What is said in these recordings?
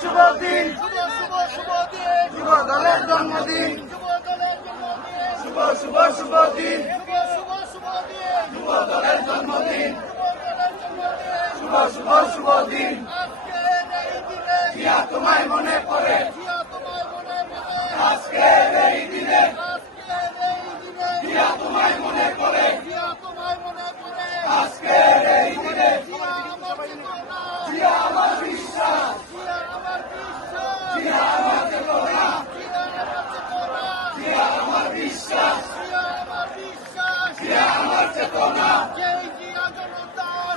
শুভ দিন, যুব দলের জন্মদিন, শুভ দিন, যুব দলের জন্মদিন, শুভ দিন। জিয়া তোমায় মনে পড়ে, আজকের এই দিনে জিয়া তোমায় মনে পড়ে, আজকের এই দিনে জিয়া আমার বিশ্বাস, জিয়া আমার চেতনা, জিয়া আমার বিশ্বাস, জিয়া আমার চেতনা।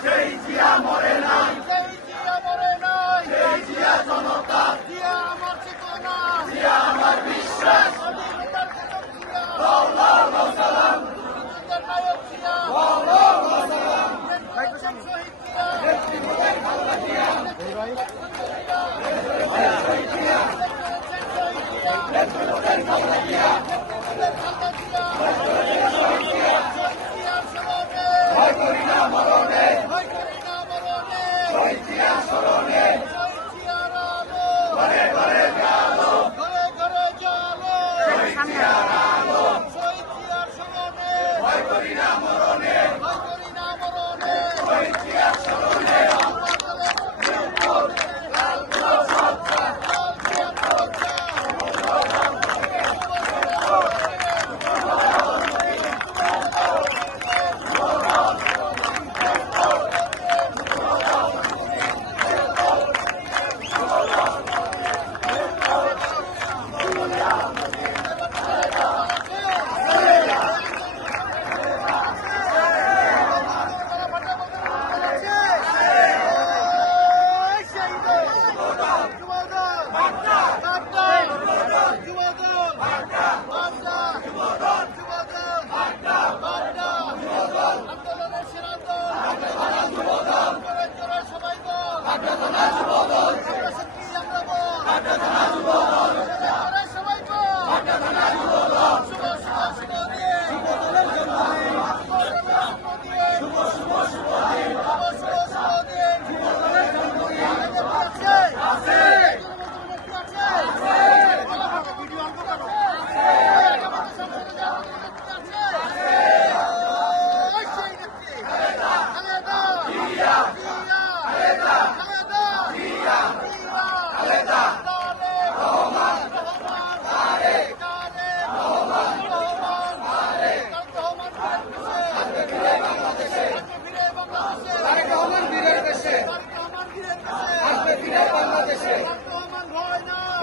সেই জিয়া মরে নাই, সেই জিয়া জনতা, জিয়া আমার বিশ্বাস। সালাম ভয় করি না মরণে, শহীদ জিয়ার স্মরণে, ঘরে ঘরে জালো, শহীদ জিয়ার আলো, ভয় করি না মরণে, শহীদ জিয়ার স্মরণে।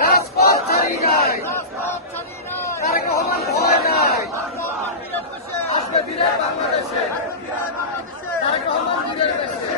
রাজপথ ছাড়ি নাই, তারেক রহমান ভয় নাই, আসবে ফিরে বাংলাদেশে, তারেক রহমান ফিরে দেশে।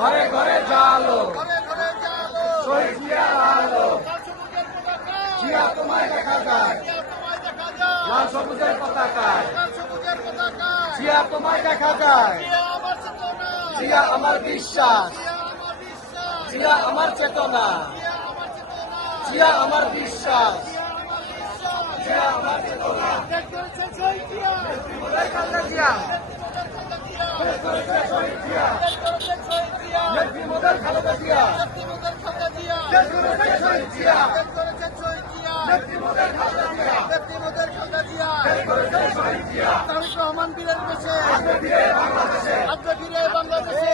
ঘরে ঘরে জালো, শহীদ জিয়ার আলো, জিয়া তোমায় দেখা যায় লাল সবুজের পতাকায়। জিয়া তোমায় দেখা যায়, জিয়া আমার চেতনা, জিয়া আমার বিশ্বাস, জিয়া আমার চেতনা, জিয়া আমার বিশ্বাস, জিয়া আমার চেতনা। দেশ করেছে শহীদ জিয়া, খালেদা জিয়া, দেশ করেছে শহীদ জিয়া, নেত্রী মোদের খালেদা জিয়া, নেত্রীমোদের খালেদা জিয়া, দেশ করেছে শহীদ জিয়া, দেশ করেছে শহীদ জিয়া, নেত্রী মোদের খালেদা জিয়া, নেত্রীমোদের খালেদা জিয়া। দেশ করেছে শহীদ জিয়া, তারেক রহমান বীরের বেশে, আসবে ফিরে বাংলাদেশে, আসবে ফিরে বাংলাদেশে।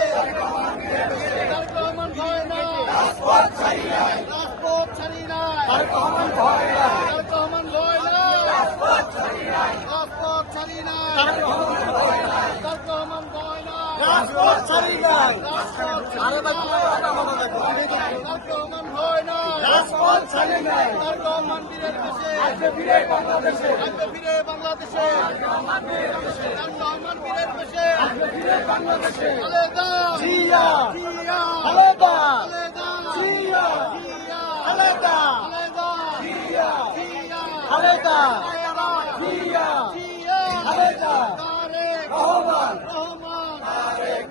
তারেক রহমান ভয় নাই, রাজপথ ছাড়ি নাই, রাজপথ ছাড়ি নাই, তারেক রহমান ভয় নাই, তারেক রহমান ভয় নাই, রাজপথ ছাড়ি নাই, রাজপথ ছাড়ি নাই, তারেক রহমান ভয় নাই, তারেক রহমান ভয় নাই, রাজপথ ছাড়ি নাই, রাজপথ আরে ভাই তোমার কথা মনে রাখো, তারেক রহমান ভয় নাই, রাজপথ ছাড়ি নাই, তারেক রহমান বীরের বেশে, আসবে ফিরে বাংলাদেশে, আসবে ফিরে বাংলাদেশে। তারেক রহমান বীরের বেশে, আসবে ফিরে বাংলাদেশে, খালেদা জিয়া, জিয়া, খালেদা, খালেদা জিয়া, জিয়া, খালেদা, খালেদা জিয়া, জিয়া, খালেদা, খালেদা জিয়া, জিয়া, খালেদা, তারেক রহমান, রহমান, তারেক